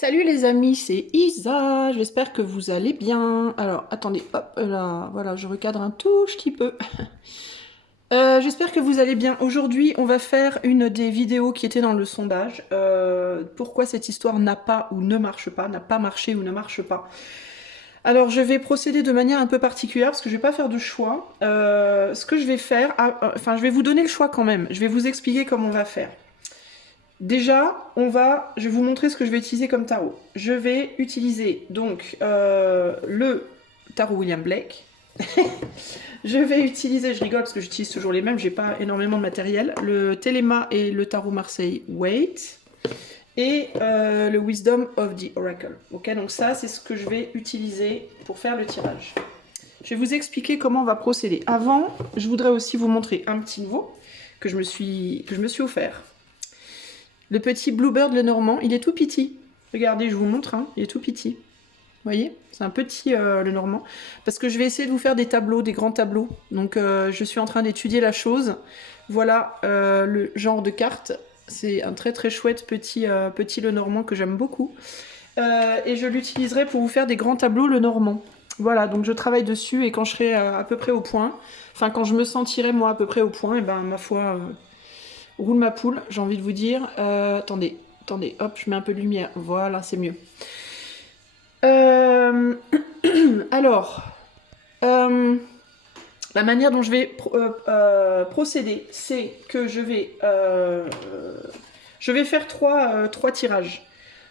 Salut les amis, c'est Isa, j'espère que vous allez bien. Alors, attendez, hop là, voilà, je recadre un tout petit peu. J'espère que vous allez bien. Aujourd'hui, on va faire une des vidéos qui était dans le sondage. Pourquoi cette histoire n'a pas ou ne marche pas, n'a pas marché ou ne marche pas. Alors, je vais procéder de manière un peu particulière parce que je vais pas faire de choix. Ce que je vais faire, enfin, je vais vous donner le choix quand même. Je vais vous expliquer comment on va faire. Déjà, je vais vous montrer ce que je vais utiliser comme tarot. Je vais utiliser donc le tarot William Blake. Je vais utiliser, je rigole parce que j'utilise toujours les mêmes, j'ai pas énormément de matériel, le Téléma et le tarot Marseille Wait et le Wisdom of the Oracle. Ok, donc ça c'est ce que je vais utiliser pour faire le tirage. Je vais vous expliquer comment on va procéder. Avant, je voudrais aussi vous montrer un petit nouveau que je me suis offert. Le petit Bluebird le Normand, il est tout petit. Regardez, je vous montre, hein, il est tout petit. Vous voyez, c'est un petit le Normand. Parce que je vais essayer de vous faire des tableaux, des grands tableaux. Donc je suis en train d'étudier la chose. Voilà le genre de carte. C'est un très très chouette petit le Normand que j'aime beaucoup. Et je l'utiliserai pour vous faire des grands tableaux le Normand. Voilà, donc je travaille dessus et quand je serai à peu près au point, enfin quand je me sentirai moi à peu près au point, et ben ma foi, roule ma poule, j'ai envie de vous dire. Attendez, hop, je mets un peu de lumière. Voilà, c'est mieux. Euh, alors, la manière dont je vais procéder, c'est que je vais faire trois tirages.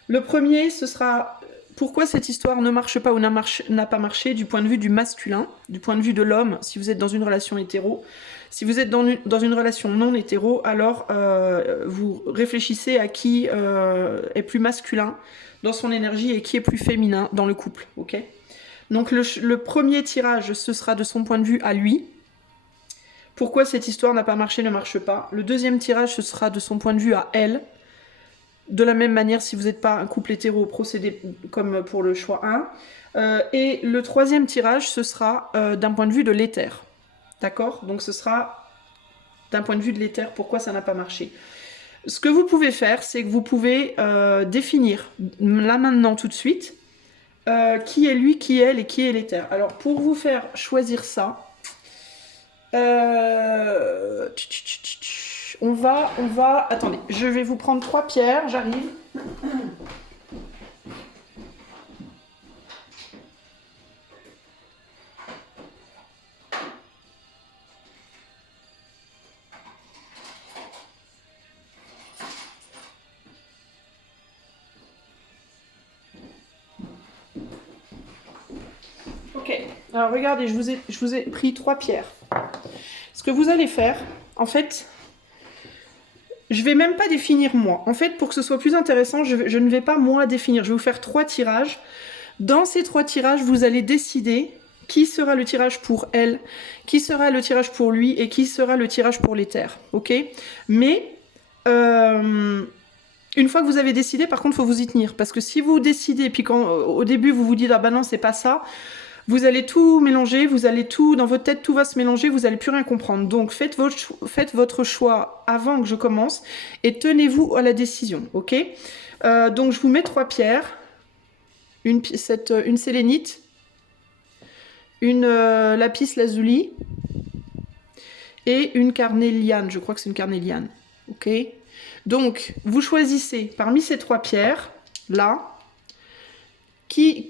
Le premier, ce sera pourquoi cette histoire ne marche pas ou n'a pas marché du point de vue du masculin, du point de vue de l'homme, si vous êtes dans une relation hétéro. Si vous êtes dans une relation non hétéro, alors vous réfléchissez à qui est plus masculin dans son énergie et qui est plus féminin dans le couple, ok? Donc le premier tirage, ce sera de son point de vue à lui. Pourquoi cette histoire n'a pas marché, ne marche pas. Le deuxième tirage, ce sera de son point de vue à elle. De la même manière, si vous n'êtes pas un couple hétéro, procédez comme pour le choix 1. Et le troisième tirage, ce sera d'un point de vue de l'éther. D'accord? Donc ce sera d'un point de vue de l'éther, pourquoi ça n'a pas marché. Ce que vous pouvez faire, c'est que vous pouvez définir, là maintenant tout de suite, qui est lui, qui est elle et qui est l'éther. Alors pour vous faire choisir ça, on va... Attendez, je vais vous prendre 3 pierres, j'arrive. Ok, alors regardez, je vous ai pris 3 pierres. Ce que vous allez faire, en fait, je vais même pas définir moi. En fait, pour que ce soit plus intéressant, je ne vais pas moi définir. Je vais vous faire 3 tirages. Dans ces 3 tirages, vous allez décider qui sera le tirage pour elle, qui sera le tirage pour lui et qui sera le tirage pour l'éther. Ok? Mais une fois que vous avez décidé, par contre, il faut vous y tenir. Parce que si vous décidez, puis quand au début vous vous dites ah bah non, c'est pas ça, vous allez tout mélanger, vous allez tout, dans votre tête, tout va se mélanger, vous allez plus rien comprendre. Donc faites votre choix avant que je commence et tenez-vous à la décision, ok? Donc je vous mets 3 pierres, une sélénite, une lapis lazuli et une carnéliane, je crois que c'est une carnéliane, ok? Donc vous choisissez parmi ces 3 pierres, là,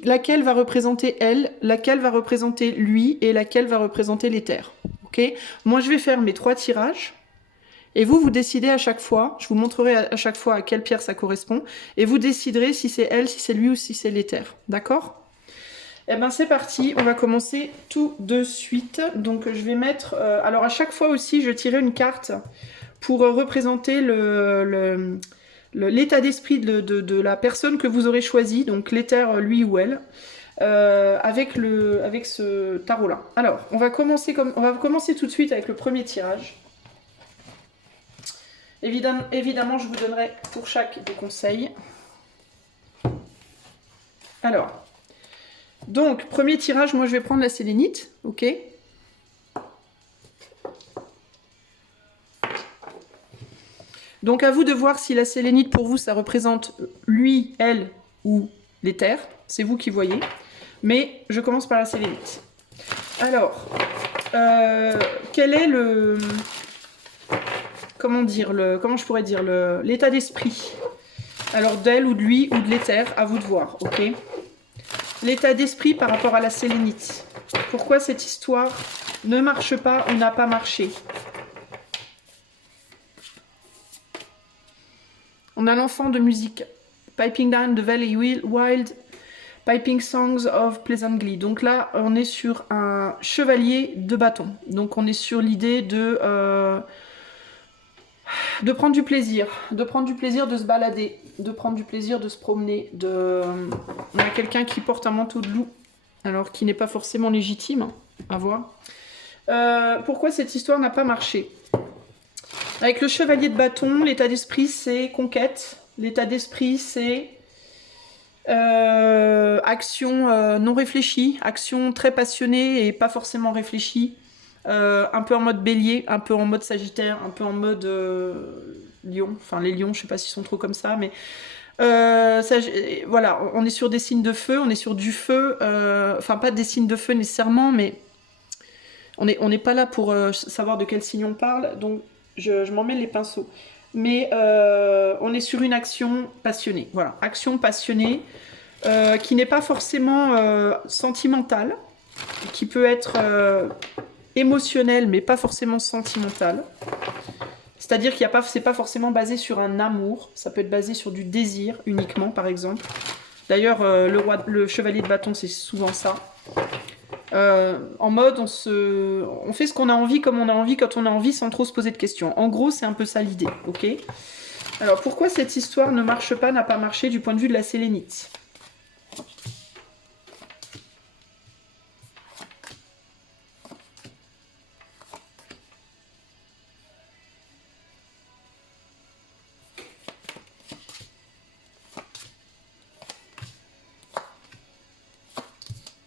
laquelle va représenter elle, laquelle va représenter lui et laquelle va représenter l'éther. Ok? Moi, je vais faire mes 3 tirages. Et vous décidez à chaque fois, je vous montrerai à chaque fois à quelle pierre ça correspond, et vous déciderez si c'est elle, si c'est lui ou si c'est l'éther. D'accord? Eh ben c'est parti, on va commencer tout de suite. Donc je vais mettre... alors à chaque fois aussi, je tirais une carte pour représenter l'état d'esprit de la personne que vous aurez choisi, donc l'éther, lui ou elle, avec ce tarot-là. Alors, on va commencer tout de suite avec le premier tirage. Évidemment, je vous donnerai pour chaque des conseils. Alors, donc, premier tirage, moi je vais prendre la sélénite, ok? Donc à vous de voir si la sélénite pour vous ça représente lui, elle ou l'éther, c'est vous qui voyez. Mais je commence par la sélénite. Alors, quel est le... Comment je pourrais dire l'état d'esprit? Alors d'elle ou de lui ou de l'éther, à vous de voir, ok? L'état d'esprit par rapport à la sélénite. Pourquoi cette histoire ne marche pas ou n'a pas marché? On a l'enfant de musique. Piping down the valley wild, piping songs of Pleasant Glee. Donc là, on est sur un chevalier de bâton. Donc on est sur l'idée de prendre du plaisir, de se balader, de prendre du plaisir de se promener. On a quelqu'un qui porte un manteau de loup, alors qui n'est pas forcément légitime, hein, à voir. Pourquoi cette histoire n'a pas marché? Avec le chevalier de bâton, l'état d'esprit c'est conquête, l'état d'esprit c'est action non réfléchie, action très passionnée et pas forcément réfléchie, un peu en mode bélier, un peu en mode sagittaire, un peu en mode lion, enfin les lions je sais pas s'ils sont trop comme ça, mais voilà, on est sur des signes de feu, on est sur du feu, enfin pas des signes de feu nécessairement, mais on n'est pas là pour savoir de quel signe on parle, donc je m'en mêle les pinceaux. Mais on est sur une action passionnée. Voilà, action passionnée qui n'est pas forcément sentimentale, qui peut être émotionnelle, mais pas forcément sentimentale. C'est-à-dire qu'il c'est pas forcément basé sur un amour, ça peut être basé sur du désir uniquement, par exemple. D'ailleurs, le chevalier de bâton, c'est souvent ça. En mode, on fait ce qu'on a envie, comme on a envie, quand on a envie, sans trop se poser de questions. En gros, c'est un peu ça l'idée, ok? Alors, pourquoi cette histoire ne marche pas, n'a pas marché du point de vue de la sélénite?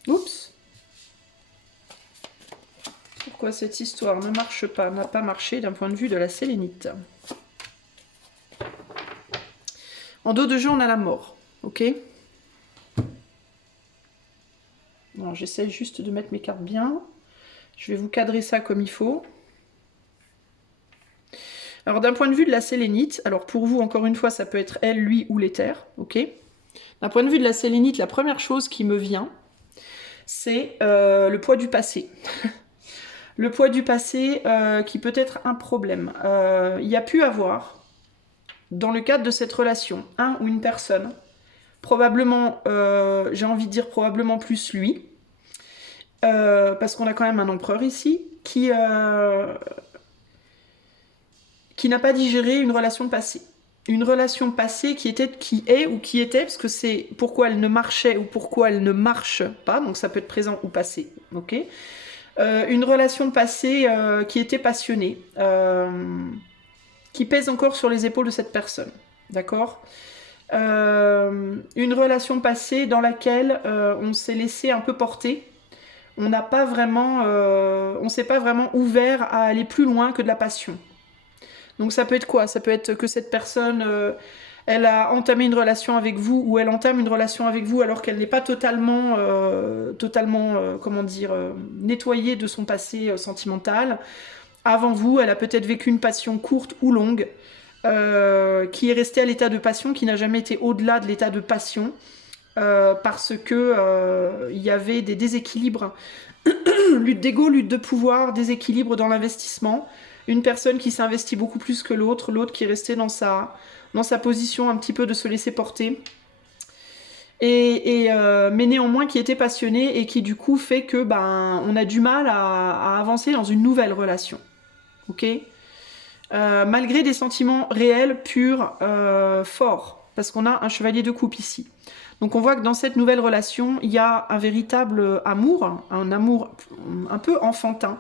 Oups! Pourquoi cette histoire ne marche pas, n'a pas marché d'un point de vue de la sélénite? En dos de jeu, on a la mort, ok? Alors, j'essaie juste de mettre mes cartes bien. Je vais vous cadrer ça comme il faut. Alors, d'un point de vue de la sélénite, alors pour vous, encore une fois, ça peut être elle, lui ou l'éther, ok? D'un point de vue de la sélénite, la première chose qui me vient, c'est le poids du passé. Le poids du passé qui peut être un problème. Il y a pu avoir, dans le cadre de cette relation, un ou une personne, probablement, j'ai envie de dire probablement plus lui, parce qu'on a quand même un empereur ici, qui n'a pas digéré une relation passée. Une relation passée qui est ou qui était, parce que c'est pourquoi elle ne marchait ou pourquoi elle ne marche pas, donc ça peut être présent ou passé, ok? Une relation passée qui était passionnée, qui pèse encore sur les épaules de cette personne, d'accord? Une relation passée dans laquelle on s'est laissé un peu porter, on n'a pas vraiment, on s'est pas vraiment ouvert à aller plus loin que de la passion. Donc ça peut être quoi? Ça peut être que cette personne, elle a entamé une relation avec vous, ou elle entame une relation avec vous alors qu'elle n'est pas totalement, comment dire, nettoyée de son passé sentimental. Avant vous, elle a peut-être vécu une passion courte ou longue, qui est restée à l'état de passion, qui n'a jamais été au-delà de l'état de passion, parce que il y avait des déséquilibres, lutte d'ego, lutte de pouvoir, déséquilibre dans l'investissement. Une personne qui s'investit beaucoup plus que l'autre, l'autre qui est resté dans sa position un petit peu de se laisser porter, mais néanmoins qui était passionné et qui du coup fait que on a du mal à avancer dans une nouvelle relation, ok? Malgré des sentiments réels, purs, forts, parce qu'on a un chevalier de coupe ici. Donc on voit que dans cette nouvelle relation, il y a un véritable amour, un amour un peu enfantin.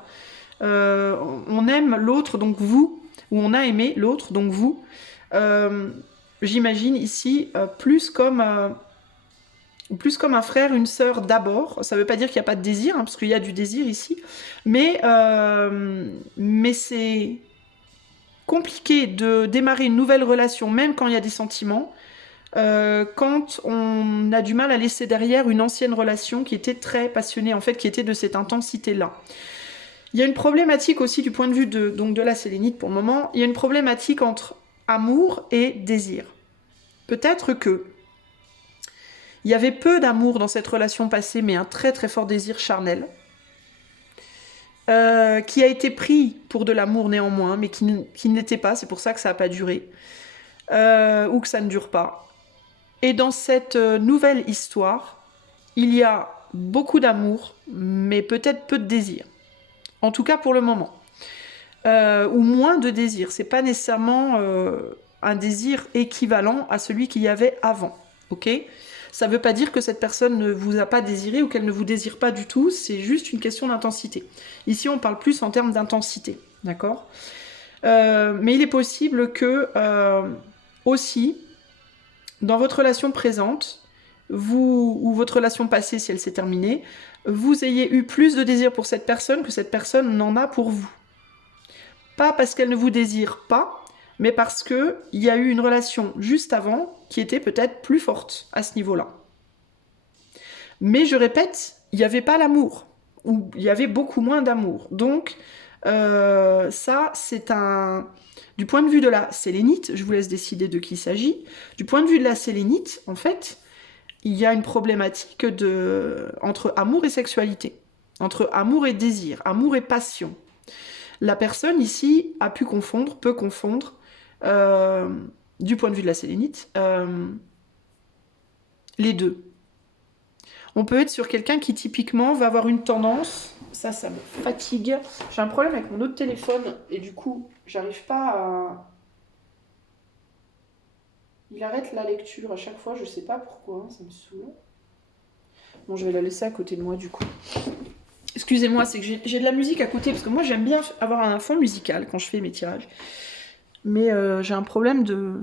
On aime l'autre, donc vous, ou on a aimé l'autre, donc vous. J'imagine ici plus comme un frère, une sœur d'abord. Ça ne veut pas dire qu'il n'y a pas de désir, hein, parce qu'il y a du désir ici, mais c'est compliqué de démarrer une nouvelle relation, même quand il y a des sentiments, quand on a du mal à laisser derrière une ancienne relation qui était très passionnée, en fait, qui était de cette intensité-là. Il y a une problématique aussi du point de vue de la sélénite pour le moment, il y a une problématique entre amour et désir. Peut-être que il y avait peu d'amour dans cette relation passée, mais un très très fort désir charnel, qui a été pris pour de l'amour néanmoins, mais qui ne l'était pas, c'est pour ça que ça n'a pas duré, ou que ça ne dure pas. Et dans cette nouvelle histoire, il y a beaucoup d'amour, mais peut-être peu de désir. En tout cas pour le moment. Ou moins de désir. C'est pas nécessairement un désir équivalent à celui qu'il y avait avant. Ok ? Ça veut pas dire que cette personne ne vous a pas désiré ou qu'elle ne vous désire pas du tout, c'est juste une question d'intensité. Ici, on parle plus en termes d'intensité, d'accord ? Mais il est possible que, aussi, dans votre relation présente, ou votre relation passée, si elle s'est terminée, vous ayez eu plus de désir pour cette personne que cette personne n'en a pour vous. Pas parce qu'elle ne vous désire pas, mais parce qu'il y a eu une relation juste avant qui était peut-être plus forte à ce niveau-là. Mais je répète, il n'y avait pas l'amour, ou il y avait beaucoup moins d'amour. Donc, ça, c'est un... Du point de vue de la sélénite, je vous laisse décider de qui il s'agit, du point de vue de la sélénite, en fait, il y a une problématique entre amour et sexualité, entre amour et désir, amour et passion. La personne ici a pu confondre, peut confondre, du point de vue de la sélénite, les deux. On peut être sur quelqu'un qui typiquement va avoir une tendance, ça me fatigue. J'ai un problème avec mon autre téléphone et du coup, j'arrive pas à... Il arrête la lecture à chaque fois, je sais pas pourquoi, ça me saoule. Bon, je vais la laisser à côté de moi du coup. Excusez-moi, c'est que j'ai de la musique à côté, parce que moi j'aime bien avoir un fond musical quand je fais mes tirages. Mais j'ai un problème de...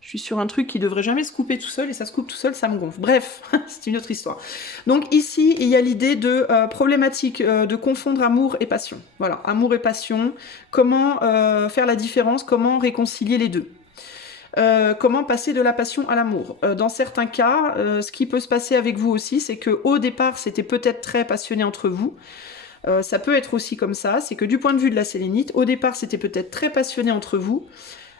Je suis sur un truc qui devrait jamais se couper tout seul, et ça se coupe tout seul, ça me gonfle. Bref, c'est une autre histoire. Donc ici, il y a l'idée de problématique de confondre amour et passion. Voilà, amour et passion, comment faire la différence, comment réconcilier les deux. Comment passer de la passion à l'amour. Dans certains cas, ce qui peut se passer avec vous aussi, c'est qu'au départ, c'était peut-être très passionné entre vous. Ça peut être aussi comme ça, c'est que du point de vue de la sélénite, au départ, c'était peut-être très passionné entre vous,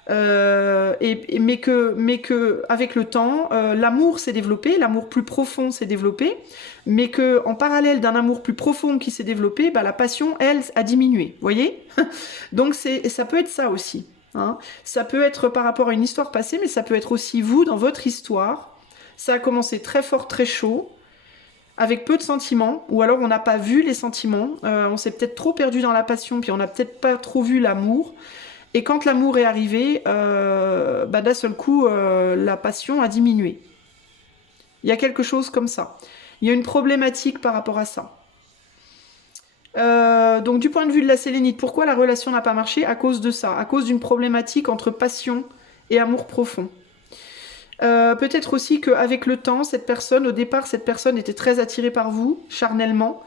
mais que avec le temps, l'amour s'est développé, l'amour plus profond s'est développé, mais que en parallèle d'un amour plus profond qui s'est développé, bah, la passion, elle, a diminué. Voyez ? Donc ça peut être ça aussi. Hein. Ça peut être par rapport à une histoire passée, mais ça peut être aussi vous, dans votre histoire. Ça a commencé très fort, très chaud, avec peu de sentiments, ou alors on n'a pas vu les sentiments, on s'est peut-être trop perdu dans la passion, puis on n'a peut-être pas trop vu l'amour. Et quand l'amour est arrivé, bah, d'un seul coup, la passion a diminué. Il y a quelque chose comme ça. Il y a une problématique par rapport à ça. Donc du point de vue de la sélénite, pourquoi la relation n'a pas marché ? À cause de ça, à cause d'une problématique entre passion et amour profond. Peut-être aussi qu'avec le temps, cette personne, au départ, cette personne était très attirée par vous, charnellement,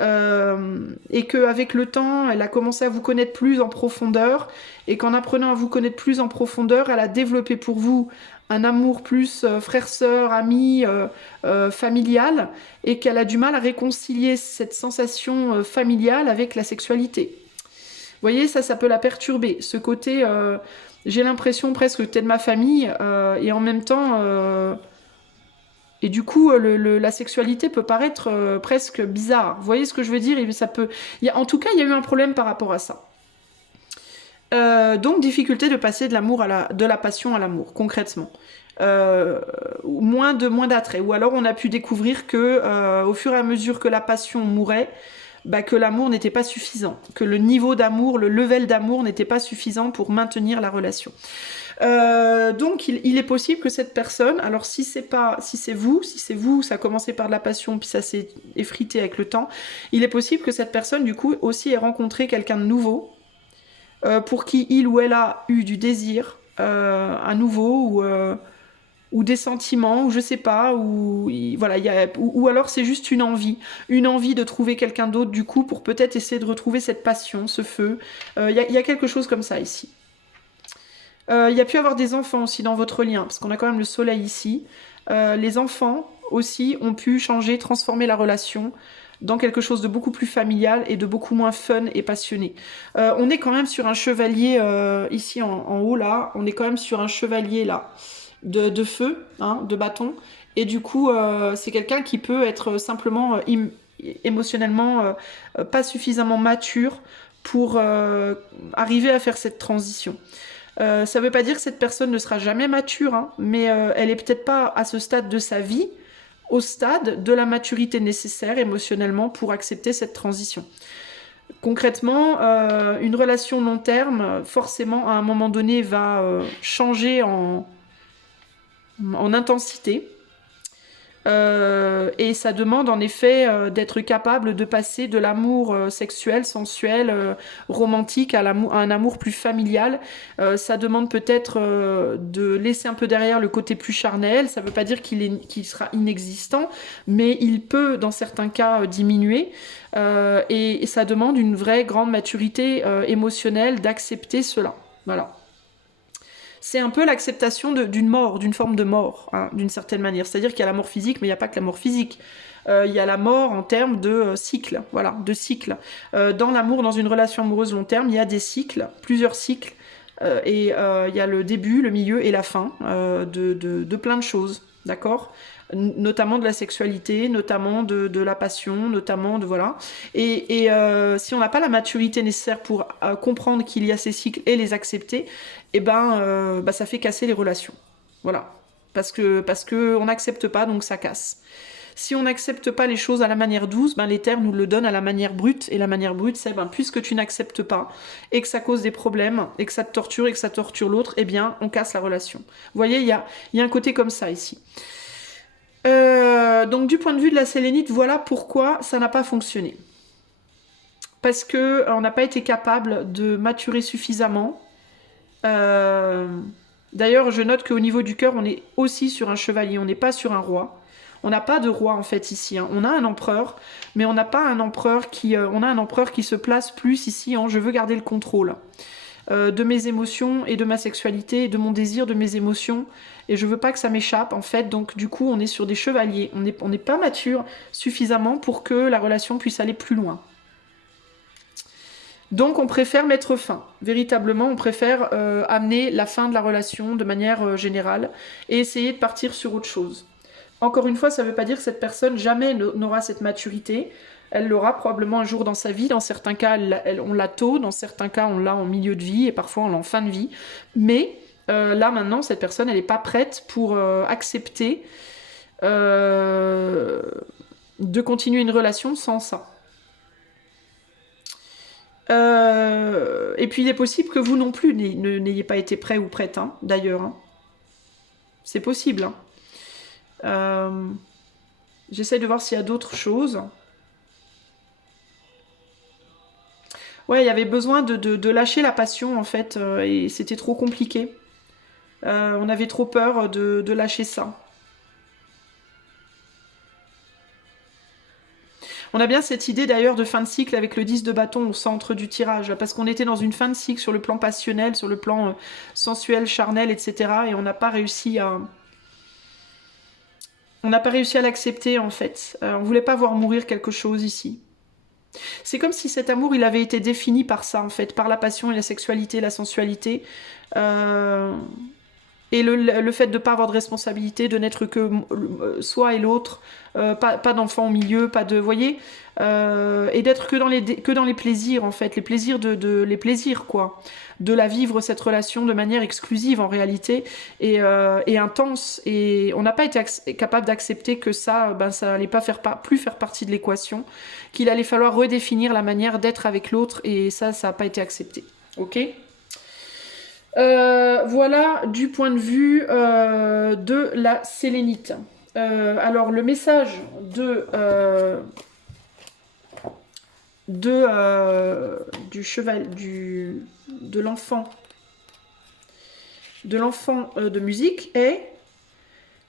et qu'avec le temps, elle a commencé à vous connaître plus en profondeur, et qu'en apprenant à vous connaître plus en profondeur, elle a développé pour vous un amour plus frère-sœur, ami, familial, et qu'elle a du mal à réconcilier cette sensation familiale avec la sexualité. Vous voyez, ça peut la perturber. Ce côté, j'ai l'impression presque que t'es de ma famille, et en même temps... Et du coup, la sexualité peut paraître presque bizarre. Vous voyez ce que je veux dire ? En tout cas, il y a eu un problème par rapport à ça. Donc, difficulté de passer de la passion à l'amour, concrètement. Moins d'attrait. Ou alors, on a pu découvrir que, au fur et à mesure que la passion mourait, bah, que l'amour n'était pas suffisant. Que le niveau d'amour, le level d'amour n'était pas suffisant pour maintenir la relation. Donc il est possible que cette personne, alors si c'est vous, ça a commencé par de la passion puis ça s'est effrité avec le temps, il est possible que cette personne du coup aussi ait rencontré quelqu'un de nouveau, pour qui il ou elle a eu du désir à nouveau, ou des sentiments, ou je sais pas, voilà, ou alors c'est juste une envie de trouver quelqu'un d'autre du coup pour peut-être essayer de retrouver cette passion, ce feu. Il y a quelque chose comme ça ici. Il y a pu avoir des enfants aussi dans votre lien, parce qu'on a quand même le soleil ici. Les enfants aussi ont pu changer, transformer la relation dans quelque chose de beaucoup plus familial et de beaucoup moins fun et passionné. On est quand même sur un chevalier, ici en haut là, on est quand même sur un chevalier là, de feu, hein, de bâton. Et du coup, c'est quelqu'un qui peut être simplement émotionnellement pas suffisamment mature pour arriver à faire cette transition. Ça ne veut pas dire que cette personne ne sera jamais mature, hein, mais elle est peut-être pas à ce stade de sa vie, au stade de la maturité nécessaire émotionnellement pour accepter cette transition. Concrètement, une relation long terme, forcément, à un moment donné, va changer en intensité. Et ça demande en effet d'être capable de passer de l'amour sexuel, sensuel, romantique à un amour plus familial. Ça demande peut-être de laisser un peu derrière le côté plus charnel. Ça ne veut pas dire qu'il sera inexistant, mais il peut dans certains cas diminuer. Et ça demande une vraie grande maturité émotionnelle d'accepter cela. Voilà. C'est un peu l'acceptation d'une mort, d'une forme de mort, hein, d'une certaine manière. C'est-à-dire qu'il y a la mort physique, mais il n'y a pas que la mort physique. Il y a la mort en termes de cycle, voilà, de cycle. Dans l'amour, dans une relation amoureuse long terme, il y a des cycles, plusieurs cycles, et il y a le début, le milieu et la fin de plein de choses, d'accord, notamment de la sexualité, notamment de la passion, notamment de voilà. Et si on n'a pas la maturité nécessaire pour comprendre qu'il y a ces cycles et les accepter, et ben ça fait casser les relations. Voilà. Parce que on n'accepte pas, donc ça casse. Si on n'accepte pas les choses à la manière douce, ben les terres nous le donnent à la manière brute. Et la manière brute, c'est puisque tu n'acceptes pas et que ça cause des problèmes et que ça te torture et que ça torture l'autre, eh bien on casse la relation. Vous voyez, il y a un côté comme ça ici. Donc du point de vue de la sélénite, voilà pourquoi ça n'a pas fonctionné. Parce que on n'a pas été capable de maturer suffisamment. D'ailleurs, je note qu'au niveau du cœur, on est aussi sur un chevalier, on n'est pas sur un roi. On n'a pas de roi en fait ici. Hein. On a un empereur, mais on n'a pas un empereur qui, on a un empereur qui se place plus ici en je veux garder le contrôle de mes émotions et de ma sexualité, et de mon désir, de mes émotions, et je veux pas que ça m'échappe en fait. Donc du coup, on est sur des chevaliers. On n'est pas mature suffisamment pour que la relation puisse aller plus loin. Donc on préfère mettre fin. Véritablement, on préfère amener la fin de la relation de manière générale et essayer de partir sur autre chose. Encore une fois, ça ne veut pas dire que cette personne jamais n'aura cette maturité. Elle l'aura probablement un jour dans sa vie. Dans certains cas, on l'a tôt. Dans certains cas, on l'a en milieu de vie. Et parfois, on l'a en fin de vie. Mais là, maintenant, cette personne, elle n'est pas prête pour accepter de continuer une relation sans ça. Et puis il est possible que vous non plus n'ayez pas été prêt ou prête, hein, d'ailleurs. Hein. C'est possible. Hein. J'essaie de voir s'il y a d'autres choses. Ouais, il y avait besoin de lâcher la passion, en fait, et c'était trop compliqué. On avait trop peur de lâcher ça. On a bien cette idée d'ailleurs de fin de cycle avec le 10 de bâton au centre du tirage, parce qu'on était dans une fin de cycle sur le plan passionnel, sur le plan sensuel, charnel, etc. Et on n'a pas réussi à... On n'a pas réussi à l'accepter en fait. On voulait pas voir mourir quelque chose ici. C'est comme si cet amour, il avait été défini par ça en fait, par la passion et la sexualité, la sensualité. Et le fait de ne pas avoir de responsabilité, de n'être que soi et l'autre, pas d'enfant au milieu, pas de... Vous voyez et d'être que dans les plaisirs, en fait. Les plaisirs les plaisirs, quoi. De la vivre, cette relation, de manière exclusive, en réalité, et intense. Et on n'a pas été capable d'accepter que ça allait pas plus faire partie de l'équation, qu'il allait falloir redéfinir la manière d'être avec l'autre, et ça n'a pas été accepté. Ok ? Voilà du point de vue de la sélénite. Alors le message du cheval de l'enfant de musique est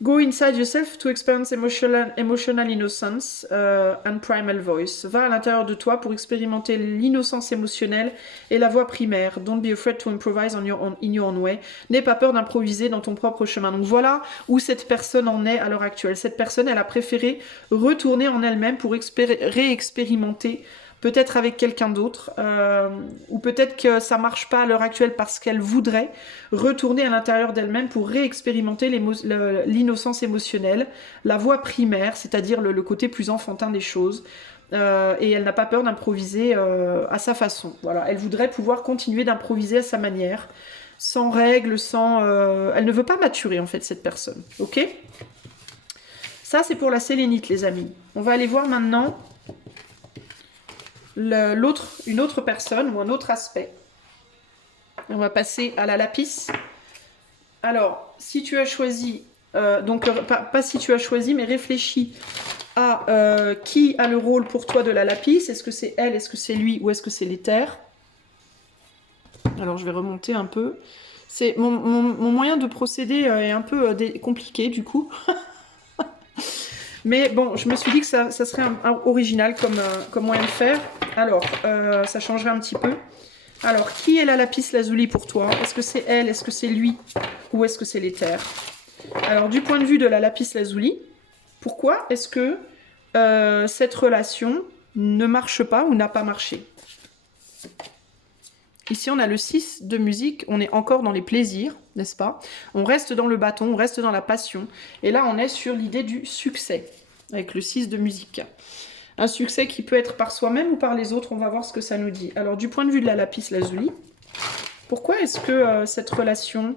Go inside yourself to experience emotional innocence and primal voice. Va à l'intérieur de toi pour expérimenter l'innocence émotionnelle et la voix primaire. Don't be afraid to improvise in your own way. N'aie pas peur d'improviser dans ton propre chemin. Donc voilà où cette personne en est à l'heure actuelle. Cette personne, elle a préféré retourner en elle-même pour réexpérimenter peut-être avec quelqu'un d'autre, ou peut-être que ça marche pas à l'heure actuelle parce qu'elle voudrait retourner à l'intérieur d'elle-même pour réexpérimenter l'innocence émotionnelle, la voie primaire, c'est-à-dire le côté plus enfantin des choses. Et elle n'a pas peur d'improviser à sa façon. Voilà, elle voudrait pouvoir continuer d'improviser à sa manière, sans règles, sans... Elle ne veut pas maturer en fait cette personne, ok? Ça c'est pour la sélénite les amis. On va aller voir maintenant une autre personne ou un autre aspect. On va passer à la lapis. Alors, si tu as choisi, pas si tu as choisi, mais réfléchis à qui a le rôle pour toi de la lapis. Est-ce que c'est elle, est-ce que c'est lui ou est-ce que c'est l'éther? Alors, je vais remonter un peu. C'est mon moyen de procéder est un peu compliqué du coup. Mais bon, je me suis dit que ça serait original comme moyen de faire. Alors, ça changerait un petit peu. Alors, qui est la lapis lazuli pour toi? Est-ce que c'est elle? Est-ce que c'est lui? Ou est-ce que c'est l'éther? Alors, du point de vue de la lapis lazuli, pourquoi est-ce que cette relation ne marche pas ou n'a pas marché? Ici, on a le 6 de musique, on est encore dans les plaisirs, n'est-ce pas? On reste dans le bâton, on reste dans la passion. Et là, on est sur l'idée du succès, avec le 6 de musique. Un succès qui peut être par soi-même ou par les autres, on va voir ce que ça nous dit. Alors, du point de vue de la lapis lazuli, pourquoi est-ce que cette relation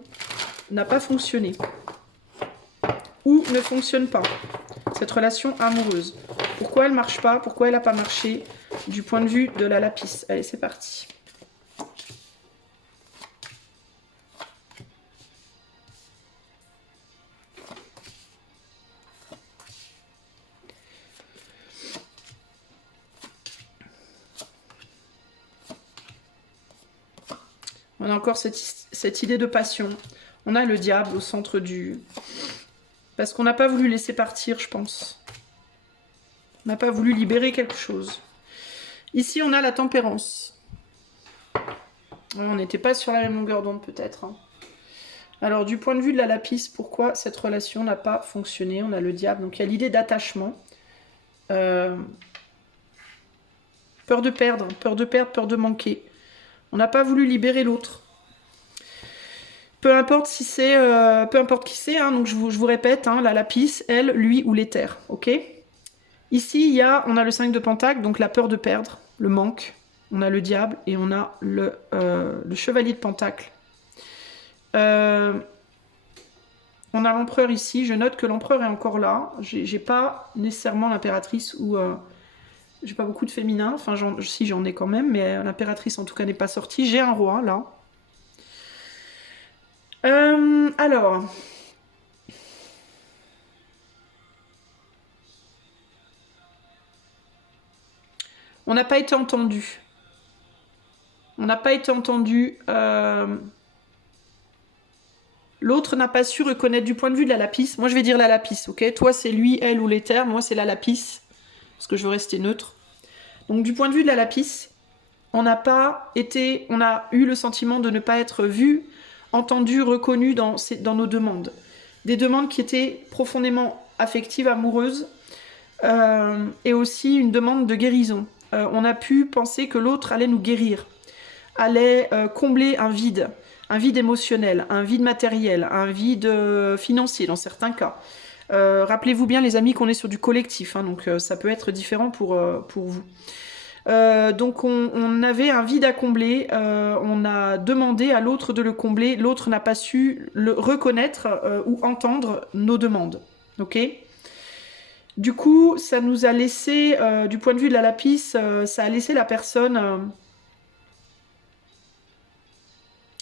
n'a pas fonctionné? Ou ne fonctionne pas? Cette relation amoureuse. Pourquoi elle ne marche pas? Pourquoi elle n'a pas marché? Du point de vue de la lapis. Allez, c'est parti. On a encore cette idée de passion. On a le diable au centre du... Parce qu'on n'a pas voulu laisser partir, je pense. On n'a pas voulu libérer quelque chose. Ici, on a la tempérance. On n'était pas sur la même longueur d'onde, peut-être. Hein. Alors, du point de vue de la lapis, pourquoi cette relation n'a pas fonctionné? On a le diable. Donc, il y a l'idée d'attachement. Peur de perdre, peur de manquer. On n'a pas voulu libérer l'autre. Peu importe si c'est, peu importe qui c'est, hein, donc je vous répète, hein, la lapis, elle, lui ou l'éther, ok? Ici, on a le 5 de pentacle, donc la peur de perdre, le manque. On a le diable et on a le chevalier de pentacle. On a l'empereur ici, je note que l'empereur est encore là. J'ai pas nécessairement l'impératrice ou... j'ai pas beaucoup de féminin, enfin si j'en ai quand même, mais l'impératrice en tout cas n'est pas sortie. J'ai un roi là. Alors... On n'a pas été entendu. On n'a pas été entendu. L'autre n'a pas su reconnaître du point de vue de la lapis. Moi, je vais dire la lapis, ok? Toi, c'est lui, elle ou l'éther. Moi, c'est la lapis. Parce que je veux rester neutre. Donc, du point de vue de la lapis, on n'a pas été... On a eu le sentiment de ne pas être vu, entendu, reconnu dans nos demandes. Des demandes qui étaient profondément affectives, amoureuses. Et aussi une demande de guérison. On a pu penser que l'autre allait nous guérir, allait combler un vide émotionnel, un vide matériel, un vide financier dans certains cas. Rappelez-vous bien les amis qu'on est sur du collectif, hein, donc ça peut être différent pour vous. Donc on avait un vide à combler, on a demandé à l'autre de le combler, l'autre n'a pas su le reconnaître ou entendre nos demandes, ok ? Du coup, ça nous a laissé, du point de vue de la lapis, ça a laissé la personne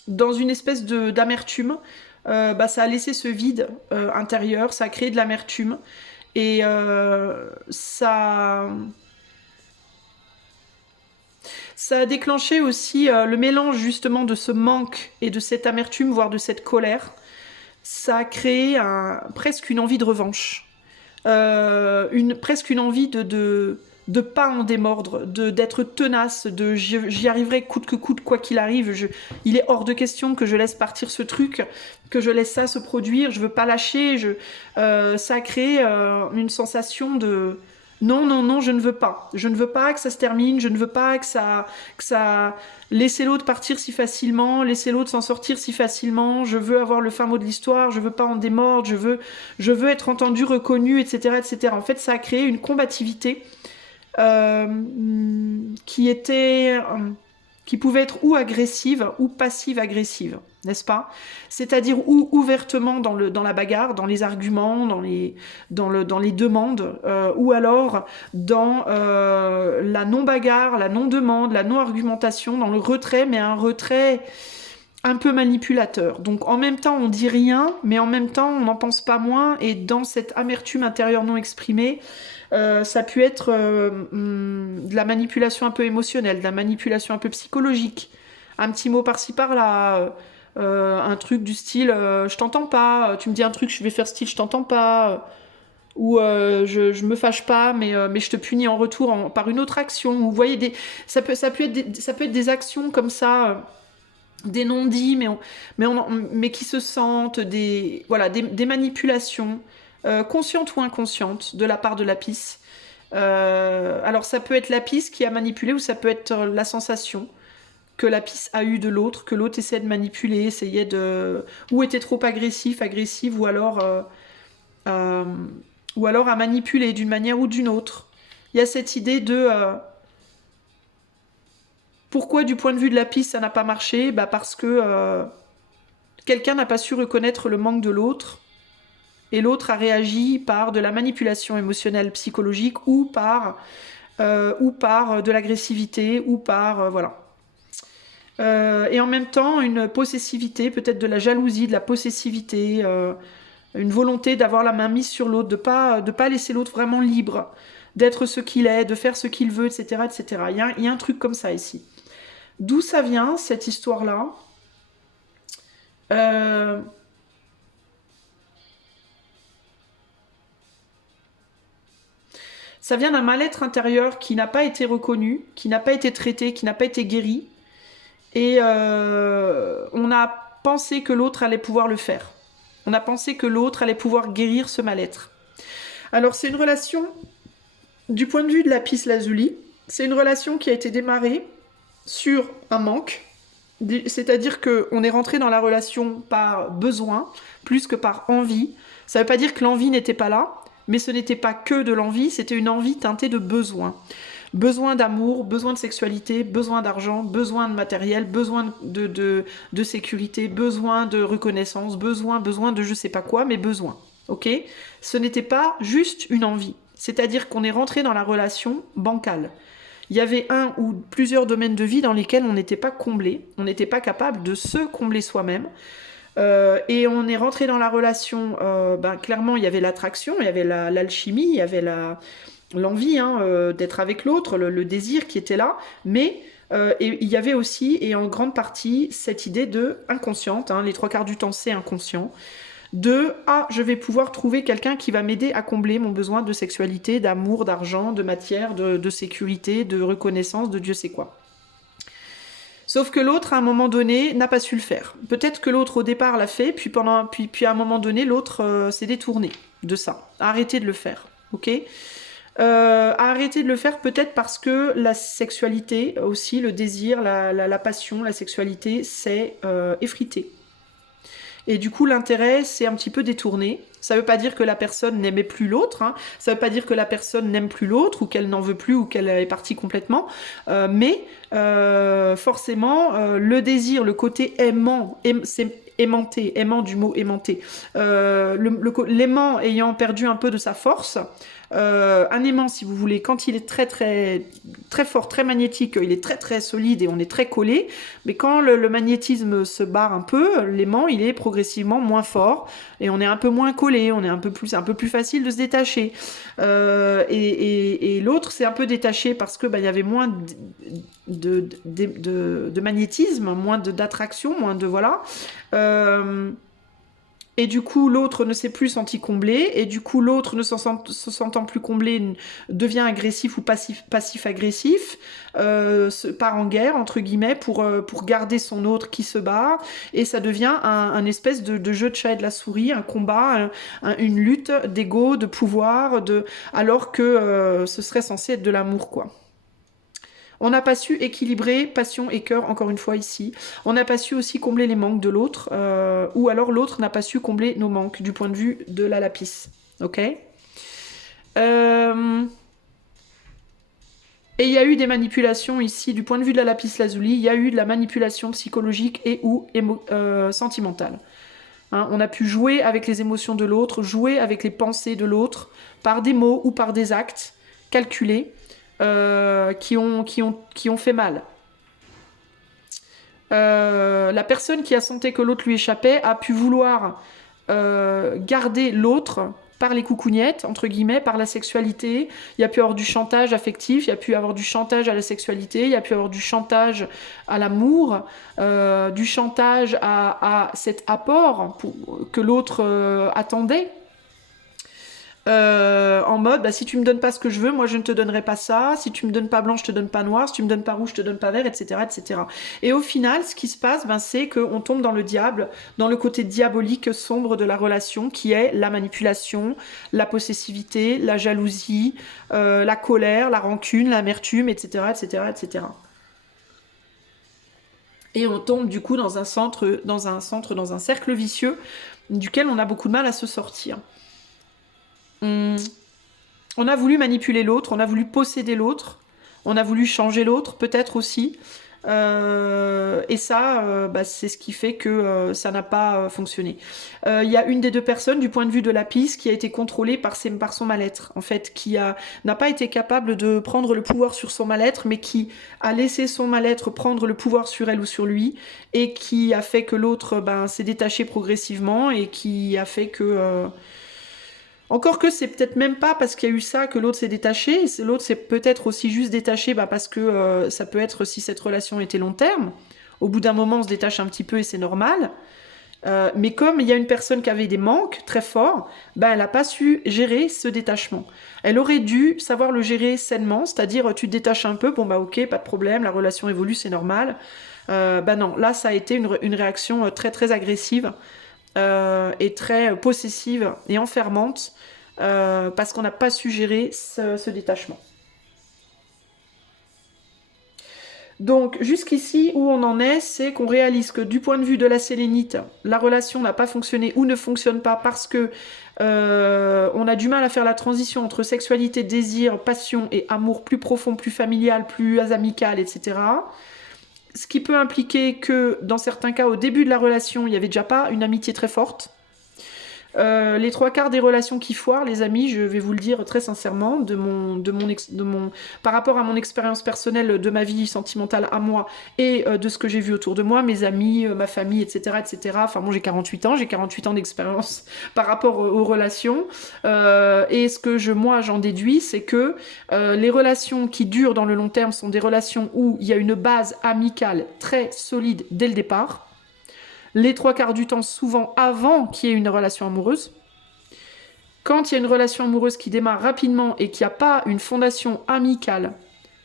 dans une espèce d'amertume. Ça a laissé ce vide intérieur, ça a créé de l'amertume. Et ça a déclenché aussi le mélange justement de ce manque et de cette amertume, voire de cette colère. ça a créé presque une envie de revanche. Presque une envie de pas en démordre, d'être tenace, j'y arriverai coûte que coûte, quoi qu'il arrive. Il est hors de question que je laisse partir ce truc, que je laisse ça se produire, je veux pas lâcher. Ça a créé une sensation de non, non, non, je ne veux pas. Je ne veux pas que ça se termine, je ne veux pas que ça laisser l'autre partir si facilement, laisser l'autre s'en sortir si facilement. Je veux avoir le fin mot de l'histoire, je veux pas en démordre, je veux être entendu, reconnu, etc., etc. En fait, ça a créé une combativité euh, qui était, qui pouvait être ou agressive ou passive-agressive, n'est-ce pas? C'est-à-dire ou ouvertement dans la bagarre, dans les arguments, dans les demandes, ou alors dans la non-bagarre, la non-demande, la non-argumentation, dans le retrait, mais un retrait un peu manipulateur. Donc en même temps, on dit rien, mais en même temps, on n'en pense pas moins, et dans cette amertume intérieure non exprimée, ça a pu être de la manipulation un peu émotionnelle, de la manipulation un peu psychologique, un petit mot par-ci par-là, un truc du style je t'entends pas, tu me dis un truc, je vais faire style je t'entends pas, ou je me fâche pas, mais je te punis en retour par une autre action. Vous voyez, ça peut être des actions comme ça. Des non-dits, mais qui se sentent, voilà, des manipulations, conscientes ou inconscientes, de la part de Lapis. Alors ça peut être Lapis qui a manipulé, ou ça peut être la sensation que Lapis a eue de l'autre, que l'autre essayait de manipuler, ou était trop agressive, euh, ou alors à manipuler d'une manière ou d'une autre. Il y a cette idée de pourquoi du point de vue de Lapis ça n'a pas marché, parce que quelqu'un n'a pas su reconnaître le manque de l'autre, et l'autre a réagi par de la manipulation émotionnelle psychologique, ou par de l'agressivité, ou par voilà. Et en même temps, une possessivité, peut-être de la jalousie, de la possessivité, une volonté d'avoir la main mise sur l'autre, de pas laisser l'autre vraiment libre, d'être ce qu'il est, de faire ce qu'il veut, etc., etc. Il y a un truc comme ça ici. D'où ça vient, cette histoire-là? euh, Ça vient d'un mal-être intérieur qui n'a pas été reconnu, qui n'a pas été traité, qui n'a pas été guéri. Et on a pensé que l'autre allait pouvoir le faire. On a pensé que l'autre allait pouvoir guérir ce mal-être. Alors c'est une relation, du point de vue de Lapis Lazuli, c'est une relation qui a été démarrée sur un manque. C'est-à-dire qu'on est rentré dans la relation par besoin, plus que par envie. Ça ne veut pas dire que l'envie n'était pas là, mais ce n'était pas que de l'envie, c'était une envie teintée de besoin. Besoin d'amour, besoin de sexualité, besoin d'argent, besoin de matériel, besoin de sécurité, besoin de reconnaissance, besoin de je sais pas quoi, mais besoin. Ok? Ce n'était pas juste une envie. C'est-à-dire qu'on est rentré dans la relation bancale. Il y avait un ou plusieurs domaines de vie dans lesquels on n'était pas comblé, on n'était pas capable de se combler soi-même. Et on est rentré dans la relation, clairement il y avait l'attraction, il y avait l'alchimie, il y avait l'envie d'être avec l'autre, le désir qui était là, mais et il y avait aussi, et en grande partie, cette idée de inconsciente, les trois quarts du temps c'est inconscient, de je vais pouvoir trouver quelqu'un qui va m'aider à combler mon besoin de sexualité, d'amour, d'argent, de matière, de sécurité, de reconnaissance, de Dieu sait quoi. Sauf que l'autre, à un moment donné, n'a pas su le faire. Peut-être que l'autre, au départ, l'a fait, puis à un moment donné, l'autre s'est détourné de ça, a arrêté de le faire. Ok? A arrêté de le faire peut-être parce que la sexualité, aussi, le désir, la passion, la sexualité, s'est effritée. Et du coup, l'intérêt s'est un petit peu détourné. Ça ne veut pas dire que la personne n'aimait plus l'autre, ça ne veut pas dire que la personne n'aime plus l'autre, ou qu'elle n'en veut plus, ou qu'elle est partie complètement, mais forcément, le désir, le côté aimant, c'est aimanté, aimant du mot aimanté, l'aimant ayant perdu un peu de sa force, un aimant, si vous voulez, quand il est très très très fort, très magnétique, il est très très solide et on est très collé, mais quand le magnétisme se barre un peu, l'aimant il est progressivement moins fort et on est un peu moins collé, c'est un peu plus facile de se détacher. Et l'autre c'est un peu détaché parce que il y avait moins de magnétisme, moins d'attraction, moins de voilà. et du coup l'autre ne s'est plus senti comblé, et du coup l'autre ne se sentant plus comblé devient agressif ou passif-agressif, se part en guerre entre guillemets pour garder son autre qui se bat, et ça devient un espèce de jeu de chat et de la souris, un combat, une lutte d'ego, de pouvoir, alors que ce serait censé être de l'amour quoi. On n'a pas su équilibrer passion et cœur, encore une fois ici. On n'a pas su aussi combler les manques de l'autre, ou alors l'autre n'a pas su combler nos manques du point de vue de la lapis. Ok. Et il y a eu des manipulations ici, du point de vue de la lapis lazuli, il y a eu de la manipulation psychologique et ou sentimentale. Hein, on a pu jouer avec les émotions de l'autre, jouer avec les pensées de l'autre, par des mots ou par des actes calculés. Qui ont fait mal. La personne qui a senti que l'autre lui échappait a pu vouloir garder l'autre par les coucougnettes, entre guillemets, par la sexualité. Il y a pu avoir du chantage affectif, il y a pu avoir du chantage à la sexualité, il y a pu avoir du chantage à l'amour, du chantage à cet apport que l'autre attendait. En mode, bah, si tu me donnes pas ce que je veux, moi je ne te donnerai pas ça. Si tu me donnes pas blanc, je te donne pas noir. Si tu me donnes pas rouge, je te donne pas vert, etc., etc. Et au final, ce qui se passe, ben, c'est qu'on tombe dans le diable, dans le côté diabolique sombre de la relation, qui est la manipulation, la possessivité, la jalousie, la colère, la rancune, l'amertume, etc., etc., etc. Et on tombe du coup dans un cercle vicieux duquel on a beaucoup de mal à se sortir. On a voulu manipuler l'autre, on a voulu posséder l'autre, on a voulu changer l'autre, peut-être aussi. Et ça, bah, c'est ce qui fait que ça n'a pas fonctionné. Il y a une des deux personnes, du point de vue de Lapis, qui a été contrôlée par son mal-être, en fait, n'a pas été capable de prendre le pouvoir sur son mal-être, mais qui a laissé son mal-être prendre le pouvoir sur elle ou sur lui, et qui a fait que l'autre s'est détaché progressivement, et qui a fait que... Encore que c'est peut-être même pas parce qu'il y a eu ça que l'autre s'est détaché, l'autre s'est peut-être aussi juste détaché parce que ça peut être si cette relation était long terme. Au bout d'un moment, on se détache un petit peu et c'est normal. Mais comme il y a une personne qui avait des manques très forts, elle n'a pas su gérer ce détachement. Elle aurait dû savoir le gérer sainement, c'est-à-dire tu te détaches un peu, bon ok, pas de problème, la relation évolue, c'est normal. Non, là ça a été une réaction très très agressive. Et très possessive et enfermante parce qu'on n'a pas su gérer ce détachement. Donc jusqu'ici où on en est, c'est qu'on réalise que du point de vue de la sélénite, la relation n'a pas fonctionné ou ne fonctionne pas parce que on a du mal à faire la transition entre sexualité, désir, passion et amour plus profond, plus familial, plus amical, etc. Ce qui peut impliquer que dans certains cas, au début de la relation, il n'y avait déjà pas une amitié très forte. Les trois quarts des relations qui foirent, les amis, je vais vous le dire très sincèrement, par rapport à mon expérience personnelle de ma vie sentimentale à moi et de ce que j'ai vu autour de moi, mes amis, ma famille, etc., etc. Enfin bon, j'ai 48 ans d'expérience par rapport aux relations. Et ce que moi j'en déduis, c'est que les relations qui durent dans le long terme sont des relations où il y a une base amicale très solide dès le départ. Les trois quarts du temps, souvent avant qu'il y ait une relation amoureuse. Quand il y a une relation amoureuse qui démarre rapidement et qu'il n'y a pas une fondation amicale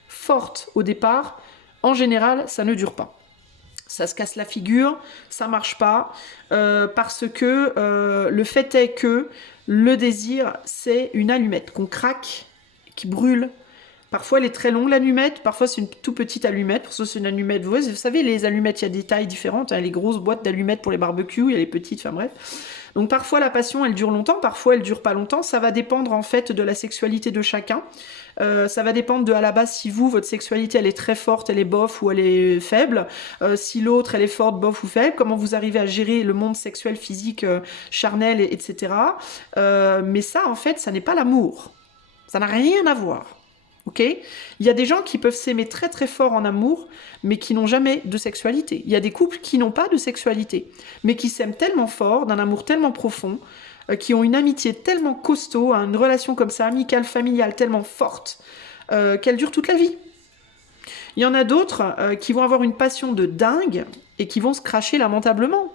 forte au départ, en général, ça ne dure pas. Ça se casse la figure, ça marche pas, parce que le fait est que le désir, c'est une allumette qu'on craque, qui brûle. Parfois, elle est très longue, l'allumette. Parfois, c'est une tout petite allumette. Pour ça, c'est une allumette. Vous savez, les allumettes, il y a des tailles différentes. Hein, les grosses boîtes d'allumettes pour les barbecues, il y a les petites, enfin bref. Donc, parfois, la passion, elle dure longtemps. Parfois, elle dure pas longtemps. Ça va dépendre, en fait, de la sexualité de chacun. Ça va dépendre de, à la base, si votre sexualité, elle est très forte, elle est bof ou elle est faible. Si l'autre, elle est forte, bof ou faible. Comment vous arrivez à gérer le monde sexuel, physique, charnel, etc. Mais ça, en fait, ça n'est pas l'amour. Ça n'a rien à voir. Ok ? Il y a des gens qui peuvent s'aimer très très fort en amour, mais qui n'ont jamais de sexualité. Il y a des couples qui n'ont pas de sexualité, mais qui s'aiment tellement fort, d'un amour tellement profond, qui ont une amitié tellement costaud, une relation comme ça, amicale, familiale, tellement forte, qu'elle dure toute la vie. Il y en a d'autres qui vont avoir une passion de dingue et qui vont se cracher lamentablement.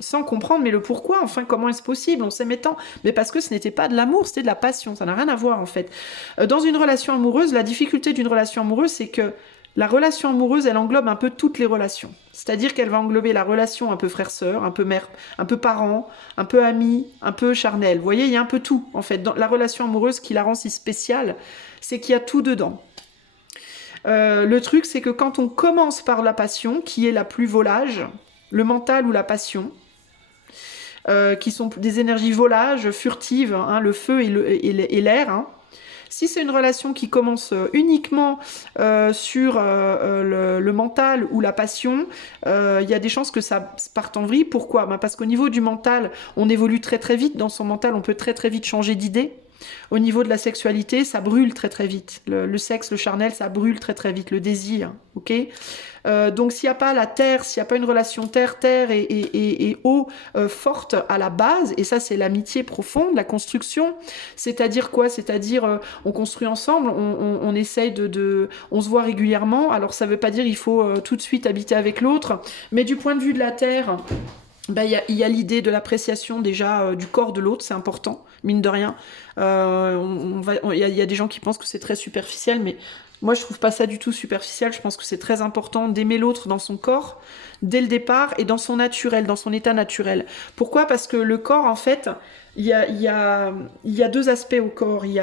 sans comprendre, mais le pourquoi, enfin, comment est-ce possible, on s'aimait tant, mais parce que ce n'était pas de l'amour, c'était de la passion, ça n'a rien à voir, en fait. Dans une relation amoureuse, la difficulté d'une relation amoureuse, c'est que la relation amoureuse, elle englobe un peu toutes les relations. C'est-à-dire qu'elle va englober la relation un peu frère-sœur, un peu mère, un peu parent, un peu ami, un peu charnel. Vous voyez, il y a un peu tout, en fait. Dans la relation amoureuse, qui la rend si spéciale, c'est qu'il y a tout dedans. Le truc, c'est que quand on commence par la passion, qui est la plus volage, le mental ou la passion, qui sont des énergies volages, furtives, hein, le feu et l'air, hein. Si c'est une relation qui commence uniquement sur le mental ou la passion, il y a des chances que ça parte en vrille. Pourquoi? Parce qu'au niveau du mental, on évolue très très vite. Dans son mental, on peut très très vite changer d'idée. Au niveau de la sexualité, ça brûle très très vite. Le sexe, le charnel, ça brûle très très vite. Le désir, ok. Donc s'il n'y a pas la terre, s'il n'y a pas une relation terre-terre et eau forte à la base, et ça c'est l'amitié profonde, la construction, c'est-à-dire quoi? C'est-à-dire on construit ensemble, on essaye on se voit régulièrement, alors ça ne veut pas dire il faut tout de suite habiter avec l'autre, mais du point de vue de la terre, bah, y a l'idée de l'appréciation déjà du corps de l'autre, c'est important, mine de rien. Y a des gens qui pensent que c'est très superficiel, mais moi je trouve pas ça du tout superficiel. Je pense que c'est très important d'aimer l'autre dans son corps, dès le départ, et dans son naturel, dans son état naturel. Pourquoi? Parce que le corps, en fait, il y a deux aspects au corps. Il y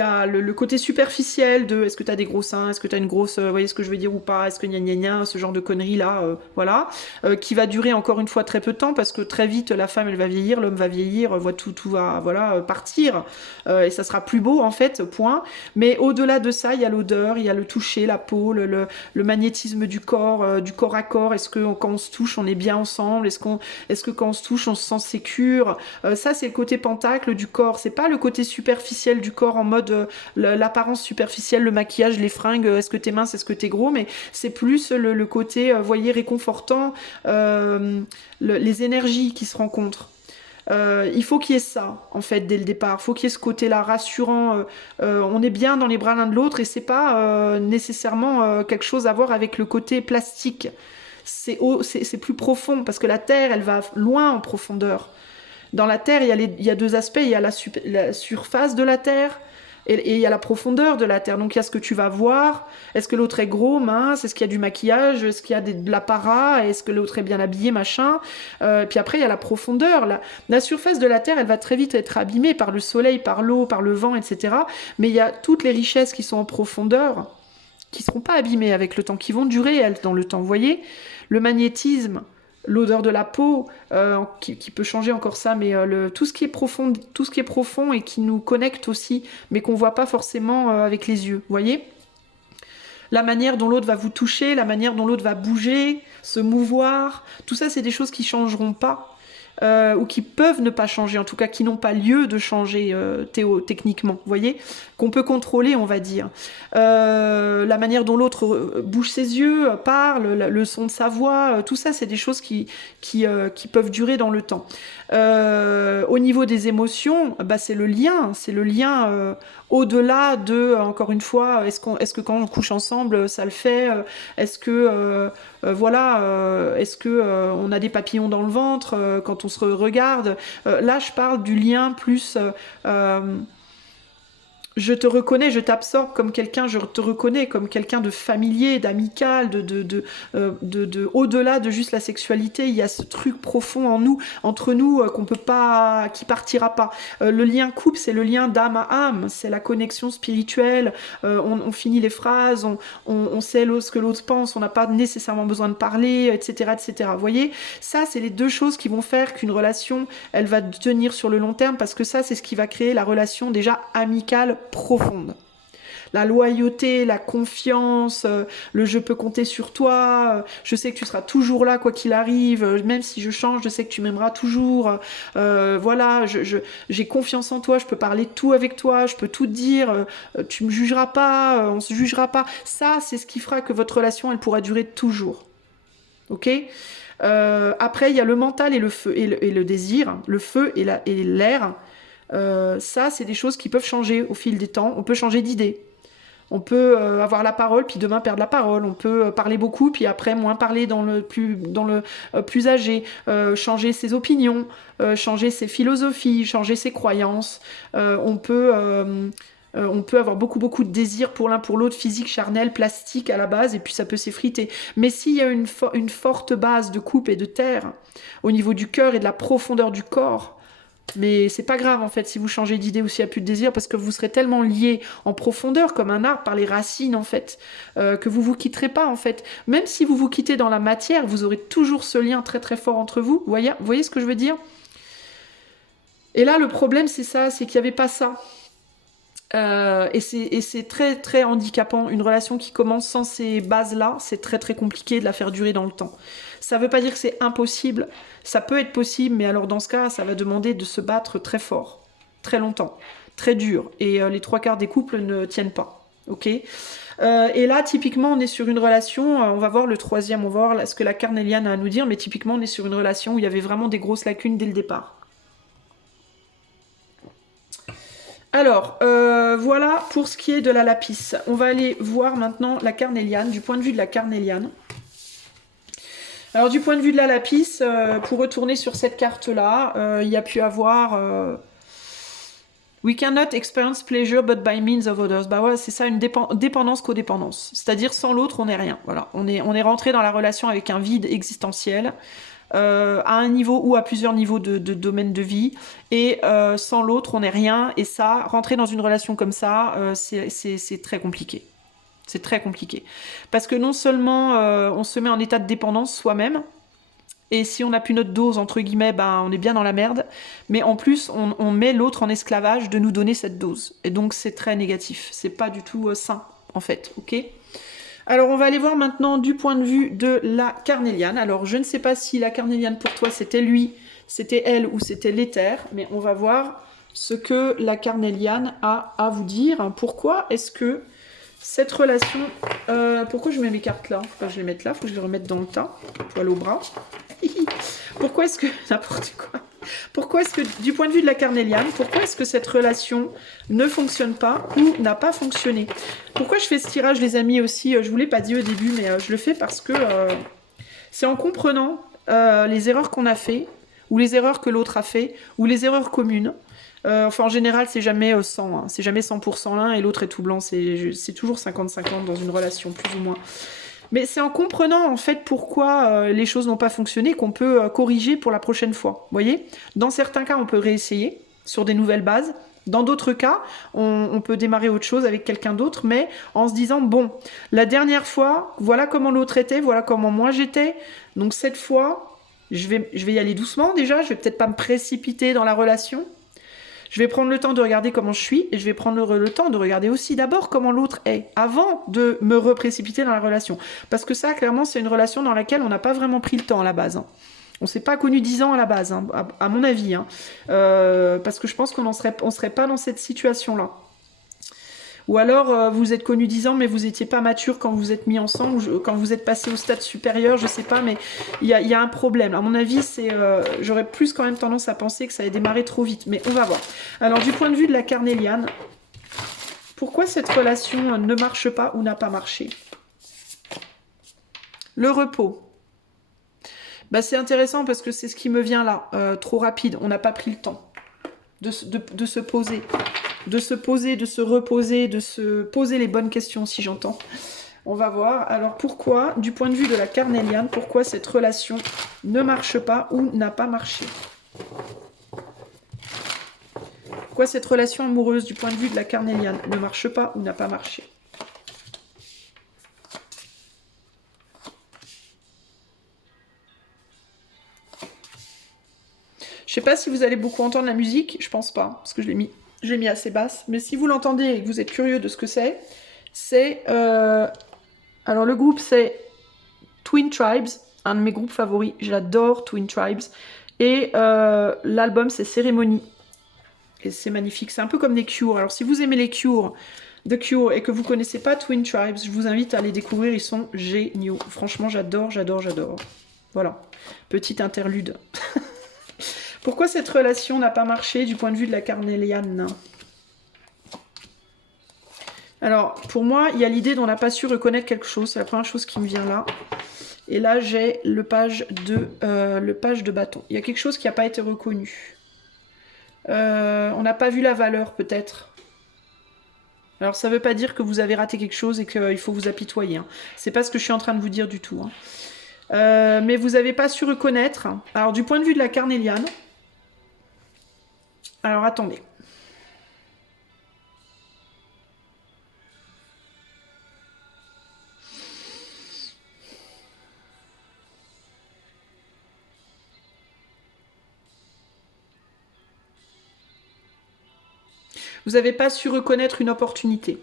a le côté superficiel de est-ce que tu as des gros seins, est-ce que tu as une grosse, vous voyez ce que je veux dire ou pas, est-ce que gna gna gna, ce genre de conneries là, voilà, qui va durer encore une fois très peu de temps parce que très vite la femme elle va vieillir, l'homme va vieillir, tout va voilà partir et ça sera plus beau en fait, point. Mais au-delà de ça, il y a l'odeur, il y a le toucher, la peau, le magnétisme du corps à corps. Est-ce que quand on se touche, on est bien ensemble? Est-ce que quand on se touche, on se sent sécure? Ça c'est le côté pentacle du corps, c'est pas le côté superficiel du corps en mode l'apparence superficielle, le maquillage, les fringues, est-ce que t'es mince, est-ce que t'es gros, mais c'est plus le côté, voyez, réconfortant, les énergies qui se rencontrent. Il faut qu'il y ait ça, en fait, dès le départ. Il faut qu'il y ait ce côté-là rassurant. On est bien dans les bras l'un de l'autre et c'est pas nécessairement quelque chose à voir avec le côté plastique. C'est plus profond parce que la terre, elle va loin en profondeur. Dans la terre, il y a deux aspects. Il y a la surface de la terre et il y a la profondeur de la terre. Donc il y a ce que tu vas voir. Est-ce que l'autre est gros, mince? Est-ce qu'il y a du maquillage? Est-ce qu'il y a de l'apparat? Est-ce que l'autre est bien habillé, machin? Puis après, il y a la profondeur. La surface de la terre, elle va très vite être abîmée par le soleil, par l'eau, par le vent, etc. Mais il y a toutes les richesses qui sont en profondeur, qui ne seront pas abîmées avec le temps, qui vont durer, elles, dans le temps. Vous voyez? Le magnétisme, l'odeur de la peau, qui peut changer encore ça, mais tout ce qui est profond et qui nous connecte aussi, mais qu'on voit pas forcément avec les yeux, vous voyez? La manière dont l'autre va vous toucher, la manière dont l'autre va bouger, se mouvoir, tout ça c'est des choses qui changeront pas. Ou qui peuvent ne pas changer, en tout cas qui n'ont pas lieu de changer techniquement, vous voyez, qu'on peut contrôler, on va dire. La manière dont l'autre bouge ses yeux, parle, le son de sa voix, tout ça, c'est des choses qui peuvent durer dans le temps. Au niveau des émotions, bah, c'est le lien au-delà de, encore une fois, est-ce que quand on couche ensemble, ça le fait? Est-ce que est-ce que on a des papillons dans le ventre quand on se regarde? Là, je parle du lien plus. Je te reconnais, je t'absorbe comme quelqu'un, je te reconnais comme quelqu'un de familier, d'amical, au-delà de juste la sexualité. Il y a ce truc profond en nous, entre nous, qu'on peut pas, qui partira pas. Le lien couple, c'est le lien d'âme à âme, c'est la connexion spirituelle. On finit les phrases, on sait ce que l'autre pense, on n'a pas nécessairement besoin de parler, etc., etc. Vous voyez, ça, c'est les deux choses qui vont faire qu'une relation, elle va tenir sur le long terme, parce que ça, c'est ce qui va créer la relation déjà amicale profonde. La loyauté, la confiance, le je peux compter sur toi, je sais que tu seras toujours là quoi qu'il arrive, même si je change, je sais que tu m'aimeras toujours, voilà, j'ai confiance en toi, je peux parler de tout avec toi, je peux tout te dire, tu me jugeras pas, on se jugera pas. Ça, c'est ce qui fera que votre relation, elle pourra durer toujours. Ok ? Après, il y a le mental et le feu et le désir, le feu et l'air. Ça, c'est des choses qui peuvent changer au fil des temps. On peut changer d'idée. On peut avoir la parole, puis demain perdre la parole. On peut parler beaucoup, puis après moins parler dans le plus âgé. Changer ses opinions, changer ses philosophies, changer ses croyances. On peut avoir beaucoup de désirs pour l'un pour l'autre, physique, charnel, plastique à la base, et puis ça peut s'effriter. Mais s'il y a une forte base de coupe et de terre au niveau du cœur et de la profondeur du corps, mais c'est pas grave en fait si vous changez d'idée ou s'il n'y a plus de désir, parce que vous serez tellement liés en profondeur comme un arbre par les racines en fait, que vous quitterez pas en fait. Même si vous vous quittez dans la matière, vous aurez toujours ce lien très très fort entre vous. Vous voyez ce que je veux dire? Et là le problème c'est ça, c'est qu'il n'y avait pas ça. Et c'est très très handicapant. Une relation qui commence sans ces bases-là, c'est très très compliqué de la faire durer dans le temps. Ça veut pas dire que c'est impossible, ça peut être possible, mais alors dans ce cas, ça va demander de se battre très fort, très longtemps, très dur. Et les 3/4 des couples ne tiennent pas. Ok. Et là, typiquement, on est sur une relation, on va voir le troisième, on va voir ce que la carnéliane a à nous dire, mais typiquement, on est sur une relation où il y avait vraiment des grosses lacunes dès le départ. Alors, voilà pour ce qui est de la lapis. On va aller voir maintenant la carnéliane, du point de vue de la carnéliane. Alors, du point de vue de la lapis, pour retourner sur cette carte-là, il y a pu avoir... We cannot experience pleasure but by means of others. Bah ouais, c'est ça, une dépendance codépendance. C'est-à-dire, sans l'autre, on n'est rien. Voilà, on est rentré dans la relation avec un vide existentiel. À un niveau ou à plusieurs niveaux de domaine de vie, et sans l'autre on n'est rien, et ça, rentrer dans une relation comme ça, c'est très compliqué. C'est très compliqué. Parce que non seulement on se met en état de dépendance soi-même, et si on n'a plus notre dose, entre guillemets, ben, on est bien dans la merde, mais en plus on met l'autre en esclavage de nous donner cette dose. Et donc c'est très négatif, c'est pas du tout sain en fait, ok ? Alors, on va aller voir maintenant du point de vue de la carnéliane. Alors, je ne sais pas si la carnéliane pour toi, c'était lui, c'était elle ou c'était l'éther, mais on va voir ce que la carnéliane a à vous dire. Pourquoi est-ce que cette relation... pourquoi je mets mes cartes là? Faut pas que je les mette là, faut que je les remette dans le tas, poil au bras. Pourquoi est-ce que... N'importe quoi. Pourquoi est-ce que, du point de vue de la carnéliane, pourquoi est-ce que cette relation ne fonctionne pas ou n'a pas fonctionné? Pourquoi je fais ce tirage, les amis, aussi? Je vous l'ai pas dit au début, mais je le fais parce que c'est en comprenant les erreurs qu'on a fait, ou les erreurs que l'autre a fait, ou les erreurs communes. Enfin, en général, c'est jamais 100, hein. C'est jamais 100% l'un et l'autre est tout blanc. C'est toujours 50-50 dans une relation, plus ou moins. Mais c'est en comprenant en fait pourquoi les choses n'ont pas fonctionné qu'on peut corriger pour la prochaine fois. Vous voyez? Dans certains cas, on peut réessayer sur des nouvelles bases. Dans d'autres cas, on peut démarrer autre chose avec quelqu'un d'autre, mais en se disant, bon, la dernière fois, voilà comment l'autre était, voilà comment moi j'étais. Donc cette fois, je vais y aller doucement déjà, je vais peut-être pas me précipiter dans la relation. Je vais prendre le temps de regarder comment je suis, et je vais prendre le temps de regarder aussi d'abord comment l'autre est, avant de me reprécipiter dans la relation. Parce que ça, clairement, c'est une relation dans laquelle on n'a pas vraiment pris le temps à la base. Hein. On ne s'est pas connu 10 ans à la base, hein, à mon avis. Hein. Parce que je pense qu'on serait pas dans cette situation-là. Ou alors, vous êtes connus 10 ans, mais vous n'étiez pas mature quand vous êtes mis ensemble, ou quand vous êtes passé au stade supérieur, je sais pas, mais il y a un problème. À mon avis, j'aurais plus quand même tendance à penser que ça a démarré trop vite, mais on va voir. Alors, du point de vue de la carnéliane, pourquoi cette relation ne marche pas ou n'a pas marché? Le repos. Bah, c'est intéressant parce que c'est ce qui me vient là, trop rapide, on n'a pas pris le temps de se poser. De se poser, de se reposer, de se poser les bonnes questions, si j'entends. On va voir. Alors pourquoi, du point de vue de la carnéliane, pourquoi cette relation ne marche pas ou n'a pas marché? Pourquoi cette relation amoureuse, du point de vue de la carnéliane, ne marche pas ou n'a pas marché? Je sais pas si vous allez beaucoup entendre la musique, je pense pas, parce que je l'ai mis assez basse. Mais si vous l'entendez et que vous êtes curieux de ce que c'est... Alors le groupe c'est Twin Tribes, un de mes groupes favoris. J'adore Twin Tribes. Et l'album c'est Cérémonie. Et c'est magnifique. C'est un peu comme les Cure. Alors si vous aimez les Cure, The Cure, et que vous connaissez pas Twin Tribes, je vous invite à les découvrir. Ils sont géniaux. Franchement, j'adore, j'adore, j'adore. Voilà. Petite interlude. Pourquoi cette relation n'a pas marché du point de vue de la carnéliane? Alors, pour moi, il y a l'idée dont on n'a pas su reconnaître quelque chose. C'est la première chose qui me vient là. Et là, j'ai le page de bâton. Il y a quelque chose qui n'a pas été reconnu. On n'a pas vu la valeur, peut-être. Alors, ça ne veut pas dire que vous avez raté quelque chose et qu'il faut vous apitoyer. Hein. C'est pas ce que je suis en train de vous dire du tout. Hein. Mais vous n'avez pas su reconnaître. Alors, du point de vue de la carnéliane... Alors, attendez. Vous n'avez pas su reconnaître une opportunité.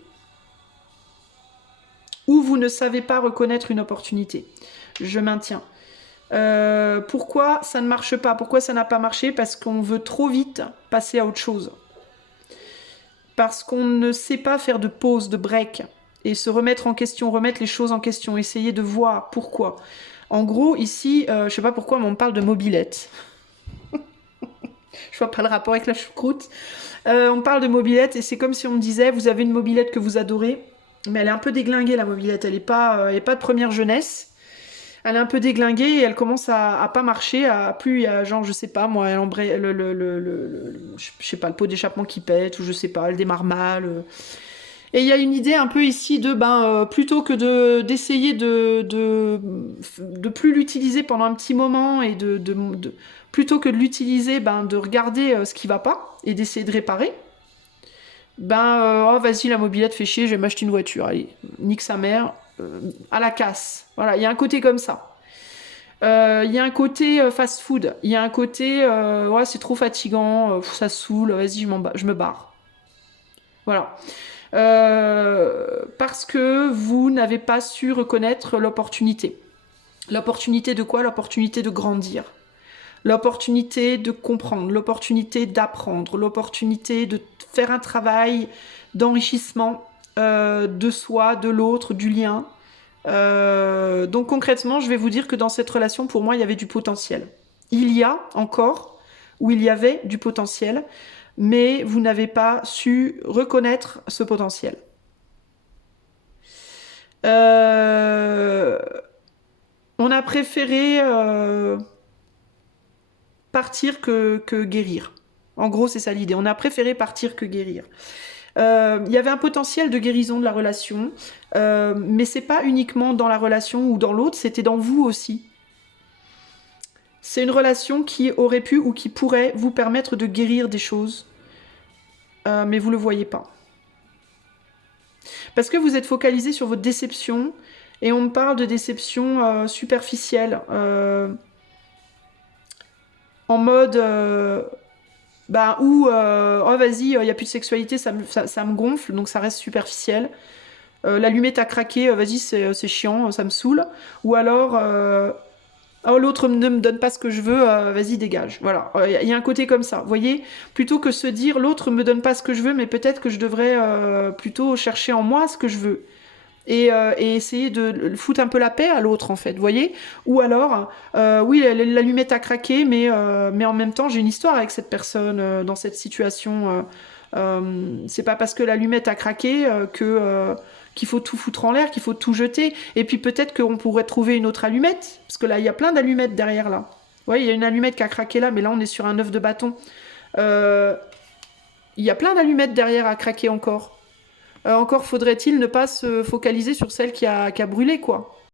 Ou vous ne savez pas reconnaître une opportunité. Je maintiens. Pourquoi ça ne marche pas? Pourquoi ça n'a pas marché? Parce qu'on veut trop vite passer à autre chose. Parce qu'on ne sait pas faire de pause, de break, et se remettre en question, remettre les choses en question, essayer de voir pourquoi. En gros, ici, je sais pas pourquoi, mais on parle de mobilette. Je vois pas le rapport avec la choucroute. On parle de mobilette, et c'est comme si on me disait, vous avez une mobilette que vous adorez, mais elle est un peu déglinguée, la mobilette. Elle n'est pas de première jeunesse. Elle est un peu déglinguée et elle commence à pas marcher, à plus il y a genre je sais pas moi, elle embraye je sais pas, le pot d'échappement qui pète ou je sais pas, elle démarre mal. Et il y a une idée un peu ici de plutôt que d'essayer de plus l'utiliser pendant un petit moment et plutôt que de l'utiliser, de regarder ce qui va pas et d'essayer de réparer. Oh vas-y la mobilette fait chier, je vais m'acheter une voiture, allez, nique sa mère, à la casse. Voilà, il y a un côté comme ça. Il y a un côté fast food, il y a un côté ouais c'est trop fatigant, ça saoule, vas-y je me barre. Voilà. Parce que vous n'avez pas su reconnaître l'opportunité. L'opportunité de quoi? L'opportunité de grandir. L'opportunité de comprendre, l'opportunité d'apprendre, l'opportunité de faire un travail d'enrichissement de soi, de l'autre, du lien. Donc concrètement, je vais vous dire que dans cette relation, pour moi, il y avait du potentiel. Il y a encore, où il y avait du potentiel, mais vous n'avez pas su reconnaître ce potentiel. On a préféré partir que guérir. En gros, c'est ça l'idée. On a préféré partir que guérir. Il y avait un potentiel de guérison de la relation, mais c'est pas uniquement dans la relation ou dans l'autre, c'était dans vous aussi. C'est une relation qui aurait pu ou qui pourrait vous permettre de guérir des choses, mais vous le voyez pas. Parce que vous êtes focalisé sur votre déception, et on me parle de déception superficielle, en mode oh vas-y, il n'y a plus de sexualité, ça me gonfle, donc ça reste superficiel. L'allumette a craqué, vas-y, c'est chiant, ça me saoule. Ou alors, oh, l'autre ne me donne pas ce que je veux, vas-y, dégage. Voilà, il y a un côté comme ça. Vous voyez, plutôt que se dire l'autre me donne pas ce que je veux, mais peut-être que je devrais plutôt chercher en moi ce que je veux. Et essayer de foutre un peu la paix à l'autre, en fait, vous voyez. Ou alors, oui, l'allumette a craqué, mais en même temps, j'ai une histoire avec cette personne dans cette situation. C'est pas parce que l'allumette a craqué qu'il faut tout foutre en l'air, qu'il faut tout jeter. Et puis peut-être qu'on pourrait trouver une autre allumette, parce que là, il y a plein d'allumettes derrière, là. Vous voyez, il y a une allumette qui a craqué là, mais là, on est sur un œuf de bâton. Il y a plein d'allumettes derrière à craquer encore. Encore faudrait-il ne pas se focaliser sur celle qui a brûlé, quoi.